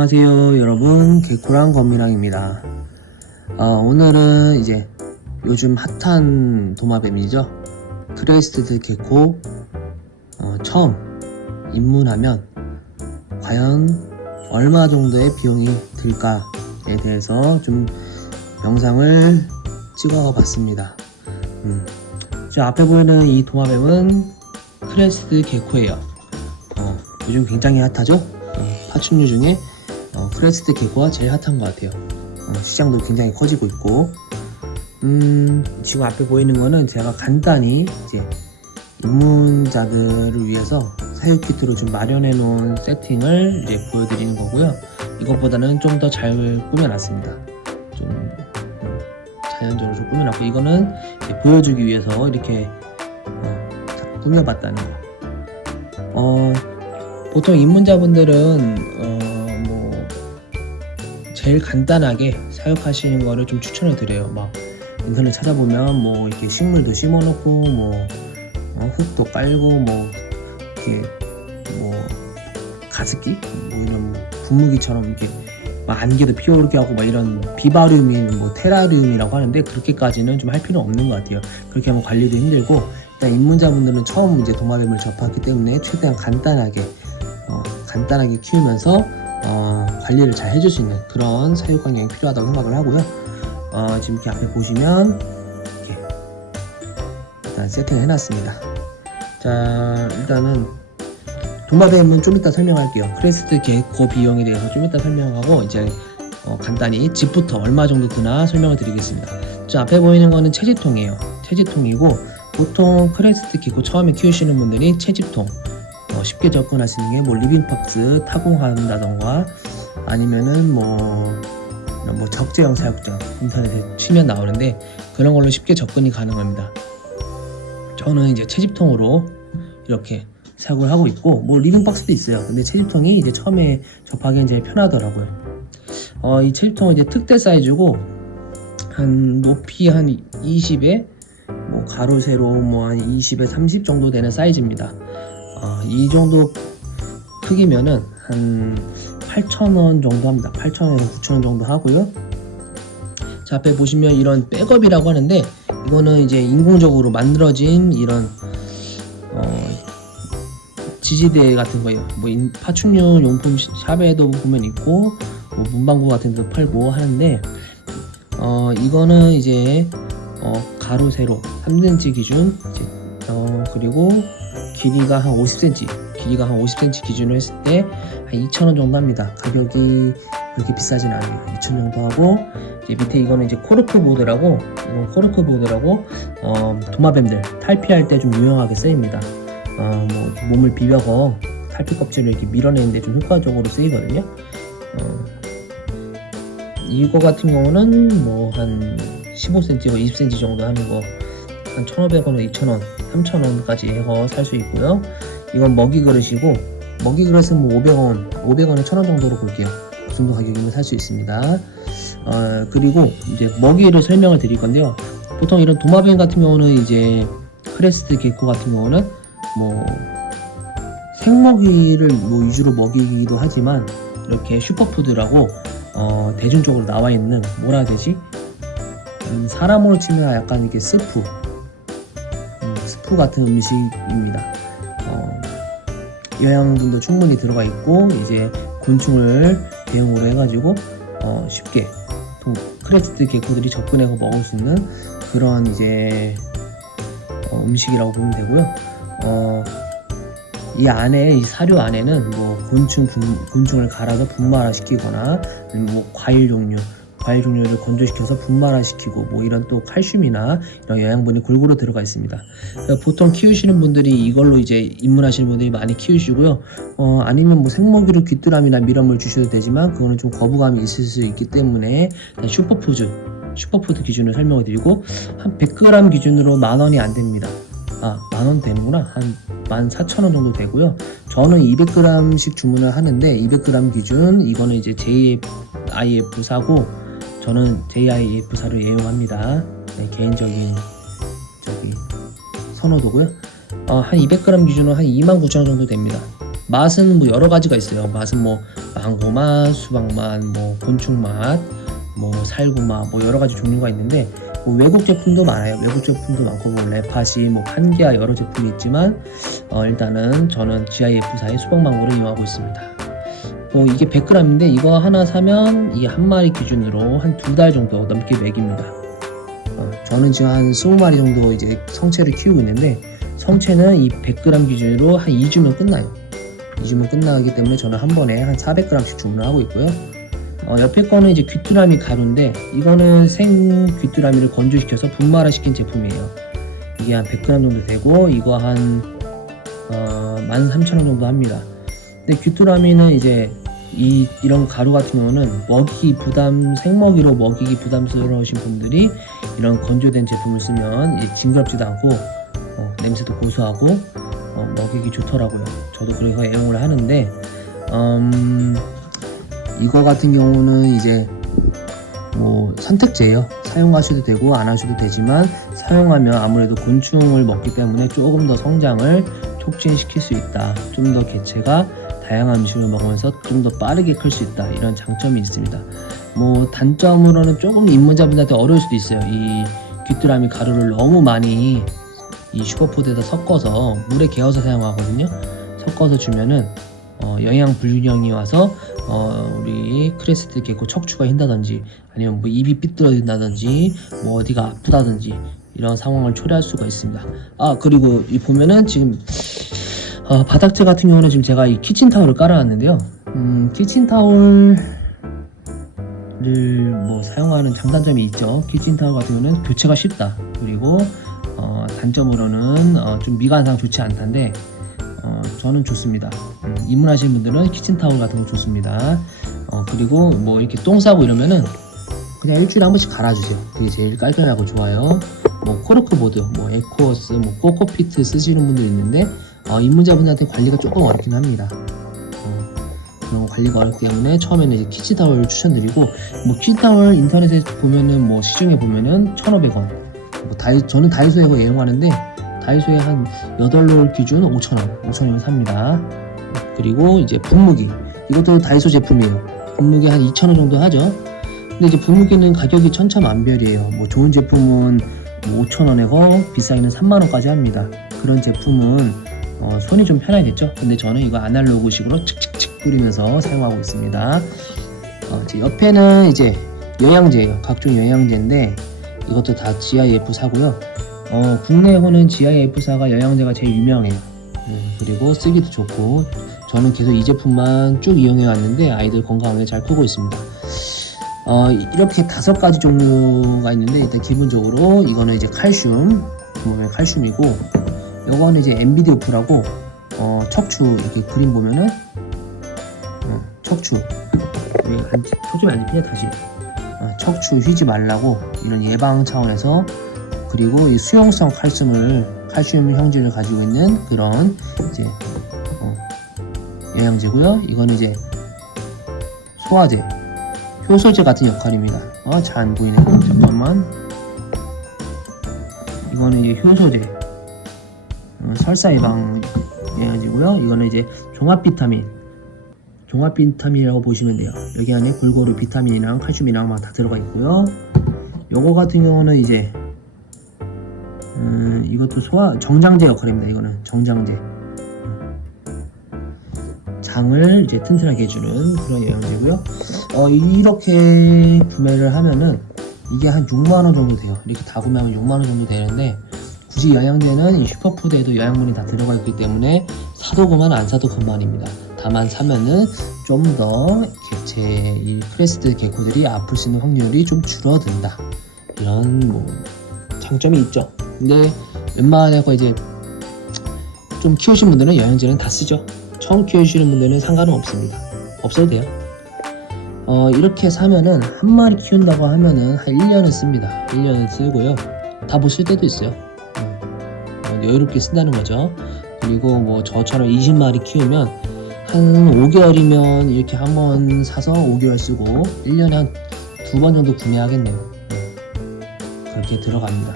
안녕하세요 여러분, 개코랑 건미랑입니다. 오늘은 이제 요즘 핫한 도마뱀이죠, 크레스티드 개코 처음 입문하면 과연 얼마 정도의 비용이 들까에 대해서 좀 영상을 찍어 봤습니다. 저 앞에 보이는 이 도마뱀은 크레스티드 개코예요. 요즘 굉장히 핫하죠. 파충류 중에 크레스티드 개코가 제일 핫한 것 같아요. 시장도 굉장히 커지고 있고, 지금 앞에 보이는 거는 제가 간단히 이제 입문자들을 위해서 사육 키트로 좀 마련해 놓은 세팅을 이제 보여드리는 거고요. 이것보다는 좀 더 잘 꾸며놨습니다. 좀 자연적으로 좀 꾸며놨고, 이거는 이제 보여주기 위해서 이렇게 꾸며봤다는 거. 보통 입문자분들은 뭐 제일 간단하게 사육하시는 거를 좀 추천을 드려요. 막 인터넷 찾아보면 뭐 이렇게 식물도 심어놓고 뭐 흙도 깔고 뭐 이렇게 뭐 가습기 뭐 이런 분무기처럼 이렇게 막 안개도 피어오르게 하고 막 이런 비바리움인 뭐 테라리움이라고 하는데, 그렇게까지는 좀 할 필요 없는 것 같아요. 그렇게 하면 관리도 힘들고, 일단 입문자분들은 처음 이제 도마뱀을 접했기 때문에 최대한 간단하게 키우면서 관리를 잘 해줄 수 있는 그런 사육 환경이 필요하다고 생각을 하고요. 지금 이렇게 앞에 보시면 이렇게 일단 세팅을 해놨습니다. 자, 일단은 도마뱀은 좀 이따 설명할게요. 크레스티드 개코 비용에 대해서 좀 이따 설명하고, 이제 간단히 집부터 얼마 정도 드나 설명을 드리겠습니다. 자, 앞에 보이는 거는 채집통이에요. 채집통이고, 보통 크레스티드 개코 처음에 키우시는 분들이 채집통 쉽게 접근할 수 있는 게 뭐 리빙박스 타공한다던가, 아니면은 뭐 적재형 사육장 인터넷에 치면 나오는데, 그런 걸로 쉽게 접근이 가능합니다. 저는 이제 채집통으로 이렇게 사육을 하고 있고, 뭐 리빙박스도 있어요. 근데 채집통이 이제 처음에 접하기엔 제일 편하더라고요. 이 채집통은 이제 특대 사이즈고, 한 높이 한 20에 뭐 가로 세로 뭐 한 20에 30 정도 되는 사이즈입니다. 이 정도 크기면은 한 8,000원 정도 합니다. 8,000원에서 9,000원 정도 하고요. 자, 앞에 보시면 이런 백업이라고 하는데, 이거는 이제 인공적으로 만들어진 이런 지지대 같은 거예요. 뭐 파충류 용품 샵에도 보면 있고, 뭐 문방구 같은 데도 팔고 하는데, 이거는 이제 가로 세로 3cm 기준, 그리고 길이가 한 50cm 기준으로 했을 때 한 2,000원 정도 합니다. 가격이 그렇게 비싸진 않아요. 2,000원 정도 하고, 이제 밑에 이거는 이제 코르크 보드라고 도마뱀들 탈피할 때 좀 유용하게 쓰입니다. 뭐 몸을 비벼서 탈피 껍질을 이렇게 밀어내는데 좀 효과적으로 쓰이거든요. 이거 같은 경우는 뭐 한 15cm, 20cm 정도 하는 거 한 1,500원, 2,000원, 3,000원까지 해서 살 수 있고요. 이건 먹이 그릇이고, 먹이 그릇은 뭐 500원에 1,000원 정도로 볼게요. 그 정도 가격이면 살 수 있습니다. 그리고 이제 먹이를 설명을 드릴 건데요. 보통 이런 도마뱀 같은 경우는 이제 크레스티드 개코 같은 경우는 뭐 생먹이를 뭐 위주로 먹이기도 하지만, 이렇게 슈퍼푸드라고 대중적으로 나와 있는, 뭐라 해야 되지? 사람으로 치면 약간 이렇게 스프 같은 음식입니다. 영양분도 충분히 들어가 있고, 이제 곤충을 대용으로 해가지고 쉽게 크레스티드 개코들이 접근해서 먹을 수 있는 그런 이제 음식이라고 보면 되고요. 이 사료 안에는 뭐 곤충을 갈아서 분말화시키거나, 아니면 뭐 과일 종류를 건조시켜서 분말화시키고, 뭐 이런 또 칼슘이나 이런 영양분이 골고루 들어가 있습니다. 그러니까 보통 키우시는 분들이 이걸로 이제 입문하시는 분들이 많이 키우시고요. 아니면 뭐 생먹이로 귀뚜라미나 밀어물 주셔도 되지만, 그거는 좀 거부감이 있을 수 있기 때문에 슈퍼푸드 기준으로 설명을 드리고, 한 100g 기준으로 10,000원이 안 됩니다. 10,000원 되는구나. 한 14,000원 정도 되고요. 저는 200g씩 주문을 하는데, 200g 기준, 이거는 이제 JIF4고, 저는 JIF4를 애용합니다. 개인적인 선호도고요. 한 200g 기준으로 한 29,000원 정도 됩니다. 맛은 뭐 여러 가지가 있어요. 맛은 뭐 망고 맛, 수박 맛, 뭐 곤충 맛, 뭐 살구 맛, 뭐 여러 가지 종류가 있는데 뭐 외국 제품도 많아요. 외국 제품도 많고 뭐 레파시, 뭐 판기아 여러 제품이 있지만 일단은 저는 GIF사의 수박망고를 이용하고 있습니다. 이게 100g인데 이거 하나 사면 이 한 마리 기준으로 한 2달 정도 넘게 먹입니다. 저는 지금 한 20마리 정도 이제 성체를 키우고 있는데 성체는 이 100g 기준으로 한 2주면 끝나요. 2주면 끝나기 때문에 저는 한 번에 한 400g씩 주문을 하고 있고요. 옆에 거는 이제 귀뚜라미 가루인데 이거는 생 귀뚜라미를 건조시켜서 분말화 시킨 제품이에요. 이게 한 100g 정도 되고 이거 한 13,000원 정도 합니다. 근데 귀뚜라미는 이제 이런 가루 같은 경우는 생먹이로 먹이기 부담스러우신 분들이 이런 건조된 제품을 쓰면 징그럽지도 않고 냄새도 고소하고 먹이기 좋더라고요. 저도 그래서 애용을 하는데 이거 같은 경우는 이제 뭐 선택제예요. 사용하셔도 되고 안 하셔도 되지만 사용하면 아무래도 곤충을 먹기 때문에 조금 더 성장을 촉진시킬 수 있다. 좀 더 개체가 다양한 음식을 먹으면서 좀 더 빠르게 클 수 있다. 이런 장점이 있습니다. 뭐 단점으로는 조금 입문자분들한테 어려울 수도 있어요. 이 귀뚜라미 가루를 너무 많이 이 슈퍼푸드에다 섞어서 물에 개어서 사용하거든요. 섞어서 주면은 영양 불균형이 와서 우리 크레스트 개코 척추가 흰다든지 아니면 뭐 입이 삐뚤어진다든지 뭐 어디가 아프다든지 이런 상황을 초래할 수가 있습니다. 그리고 이 보면은 지금 바닥재 같은 경우는 지금 제가 이 키친타올을 깔아놨는데요. 키친타올을 뭐 사용하는 장단점이 있죠. 키친타올 같은 경우는 교체가 쉽다. 그리고 단점으로는 좀 미관상 좋지 않다는데 저는 좋습니다. 입문하시는 분들은 키친타올 같은 거 좋습니다. 그리고 뭐 이렇게 똥 싸고 이러면은 그냥 일주일에 한 번씩 갈아주세요. 그게 제일 깔끔하고 좋아요. 뭐 코르크보드, 뭐 에코워스, 뭐 코코피트 쓰시는 분들 있는데 입문자분들한테 관리가 조금 어렵긴 합니다. 그런 관리가 어렵기 때문에 처음에는 이제 키친타올 추천드리고 뭐 키친타올 인터넷에 보면은 뭐 시중에 보면은 1,500원. 저는 다이소에 이거 애용하는데 다이소에 한 8롤 기준 5,000원 삽니다. 그리고 이제 분무기, 이것도 다이소 제품이에요. 분무기 한 2,000원 정도 하죠. 근데 이제 분무기는 가격이 천차만별이에요. 뭐 좋은 제품은 5,000원에서 비싸게는 3만원까지 합니다. 그런 제품은 손이 좀 편하겠죠. 근데 저는 이거 아날로그식으로 칙칙칙 뿌리면서 사용하고 있습니다. 옆에는 이제 영양제예요. 각종 영양제인데 이것도 다 GIF사고요. 국내에서는 GIF사가 영양제가 제일 유명해요. 그리고 쓰기도 좋고 저는 계속 이 제품만 쭉 이용해 왔는데 아이들 건강하게 잘 크고 있습니다. 이렇게 5가지 종류가 있는데 일단 기본적으로 이거는 이제 칼슘이고 요거는 이제 MBDO프라고 척추 이렇게 그림 보면은 척추 초점이 안 잡히냐 다시 척추 휘지 말라고 이런 예방 차원에서 그리고 이 수용성 칼슘 형질을 가지고 있는 그런 이제 영양제고요. 이거는 이제 소화제, 효소제 같은 역할입니다. 잘 안 보이네. 잠깐만. 이거는 이제 효소제, 설사 예방 영양제고요. 이거는 이제 종합 비타민이라고 보시면 돼요. 여기 안에 골고루 비타민이랑 칼슘이랑 막 다 들어가 있고요. 요거 같은 경우는 이제 이것도 정장제 역할입니다. 이거는 정장제, 장을 이제 튼튼하게 해주는 그런 영양제고요. 이렇게 구매를 하면은 이게 한 6만원 정도 돼요. 이렇게 다 구매하면 6만원 정도 되는데 굳이 영양제는 이 슈퍼푸드에도 영양분이 다 들어가 있기 때문에 사도 그만 안 사도 그만입니다. 다만 사면은 좀 더 이 크레스트 개코들이 아플 수 있는 확률이 좀 줄어든다. 이런 뭐 장점이 있죠. 근데 웬만한 거 이제 좀 키우신 분들은 영양제는 다 쓰죠. 처음 키우시는 분들은 상관은 없습니다. 없어도 돼요. 이렇게 사면은 한 마리 키운다고 하면은 한 1년은 씁니다. 1년은 쓰고요. 다 못 쓸 때도 있어요. 여유롭게 쓴다는 거죠. 그리고 뭐 저처럼 20마리 키우면 한 5개월이면 이렇게 한번 사서 5개월 쓰고 1년에 한 2번 정도 구매하겠네요. 그렇게 들어갑니다.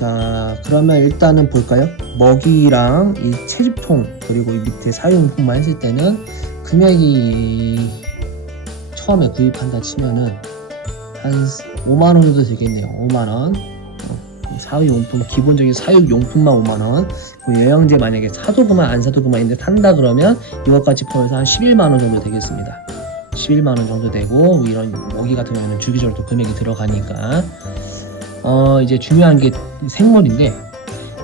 자, 그러면 일단은 볼까요? 먹이랑 이 채집통 그리고 이 밑에 사육용품만 했을 때는 금액이 처음에 구입한다 치면은 한 5만원 정도 되겠네요. 5만원. 사육용품, 기본적인 사육용품만 5만원. 영양제 만약에 사도 그만 안 사도 그만인데 산다 그러면 이것까지 포함해서 한 11만원 정도 되겠습니다. 11만원 정도 되고, 이런 먹이 같은 경우는 주기적으로 또 금액이 들어가니까. 이제 중요한 게 생물인데,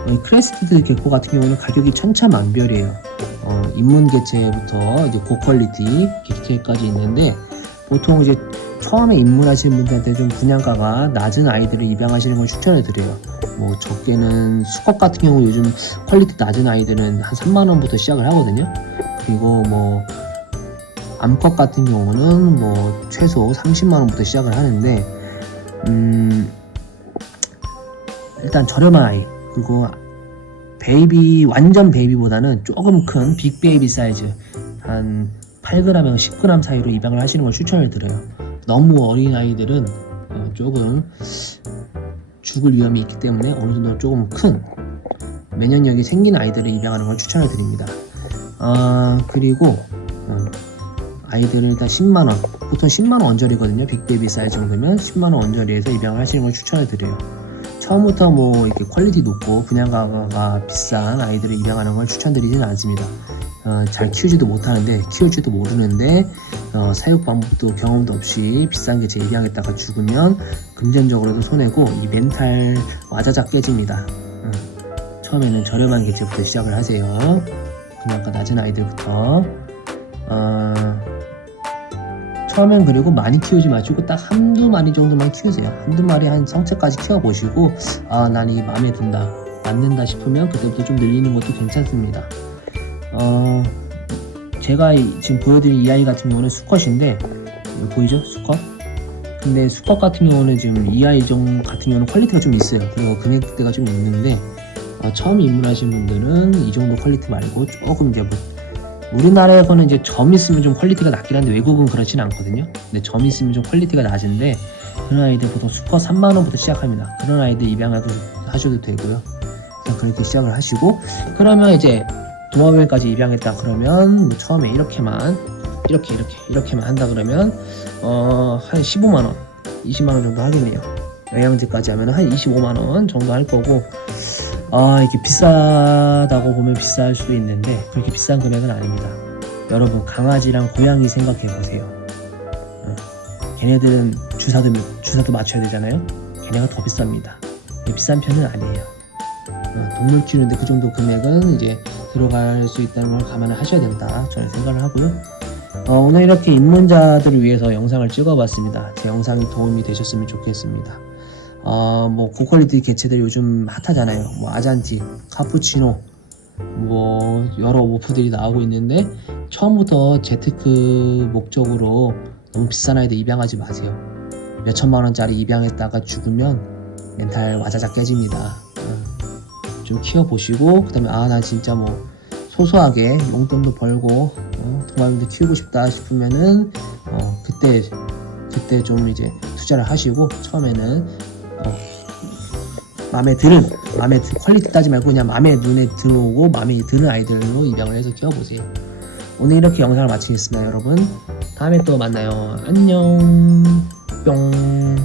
이 크레스티드 개코 같은 경우는 가격이 천차만별이에요. 입문 개체부터 이제 고퀄리티 개체까지 있는데, 보통 이제 처음에 입문하시는 분들한테 좀 분양가가 낮은 아이들을 입양하시는 걸 추천을 드려요. 뭐 적게는 수컷 같은 경우 요즘 퀄리티 낮은 아이들은 한 3만원부터 시작을 하거든요. 그리고 뭐 암컷 같은 경우는 뭐 최소 30만원부터 시작을 하는데, 일단 저렴한 아이, 그리고 베이비, 완전 베이비보다는 조금 큰 빅 베이비 사이즈, 한 8g에서 10g 사이로 입양을 하시는 걸 추천을 드려요. 너무 어린 아이들은 조금 죽을 위험이 있기 때문에 어느 정도 조금 큰 면역력이 생긴 아이들을 입양하는 걸 추천을 드립니다. 그리고 아이들을 일단 10만원, 보통 10만원 언저리거든요. 빅베이비 사이즈 정도면 10만원 언저리에서 입양을 하시는 걸 추천을 드려요. 처음부터 뭐 이렇게 퀄리티 높고 분양가가 비싼 아이들을 입양하는 걸 추천드리지는 않습니다. 잘 키우지도 못하는데, 키울지도 모르는데, 사육 방법도 경험도 없이 비싼 개체 입양했다가 죽으면 금전적으로도 손해고, 이 멘탈 와자작 깨집니다. 처음에는 저렴한 개체부터 시작을 하세요. 분양가 낮은 아이들부터. 처음엔 그리고 많이 키우지 마시고 딱 한두 마리 정도만 키우세요. 한두 마리 한 성체까지 키워보시고, 난 이 마음에 든다, 맞는다 싶으면 그때부터 좀 늘리는 것도 괜찮습니다. 제가 지금 보여드린 이 아이 같은 경우는 수컷인데, 이거 보이죠? 수컷? 근데 수컷 같은 경우는 지금 이 아이 같은 경우는 퀄리티가 좀 있어요. 그리고 금액대가 좀 있는데, 처음 입문하신 분들은 이 정도 퀄리티 말고 조금 이제 우리나라에서는 이제 점 있으면 좀 퀄리티가 낮긴 한데 외국은 그렇진 않거든요. 근데 점 있으면 좀 퀄리티가 낮은데, 그런 아이들 보통 수컷 3만원부터 시작합니다. 그런 아이들 입양하셔도 되고요. 그래서 그렇게 시작을 하시고, 그러면 이제 도마뱀까지 입양했다 그러면 뭐 처음에 이렇게만 한다 그러면 한 15만원, 20만원 정도 하겠네요. 영양제까지 하면 한 25만원 정도 할 거고, 이게 비싸다고 보면 비쌀 수도 있는데 그렇게 비싼 금액은 아닙니다. 여러분, 강아지랑 고양이 생각해 보세요. 걔네들은 주사도 맞춰야 되잖아요. 걔네가 더 비쌉니다. 비싼 편은 아니에요. 동물 키우는데 그 정도 금액은 이제 들어갈 수 있다는 걸 감안을 하셔야 된다, 저는 생각을 하고요. 오늘 이렇게 입문자들을 위해서 영상을 찍어봤습니다. 제 영상이 도움이 되셨으면 좋겠습니다. 뭐 고퀄리티 개체들 요즘 핫하잖아요. 뭐 아잔티, 카푸치노, 뭐 여러 모프들이 나오고 있는데, 처음부터 재테크 목적으로 너무 비싼 아이들 입양하지 마세요. 몇천만 원짜리 입양했다가 죽으면 멘탈 와자작 깨집니다. 좀 키워보시고, 그 다음에 나 진짜 뭐 소소하게 용돈도 벌고 도마뱀도 키우고 싶다 싶으면은 그때 좀 이제 투자를 하시고, 처음에는 퀄리티 따지 말고 그냥 눈에 들어오고 마음에 드는 아이들로 입양을 해서 키워보세요. 오늘 이렇게 영상을 마치겠습니다. 여러분, 다음에 또 만나요. 안녕. 뿅.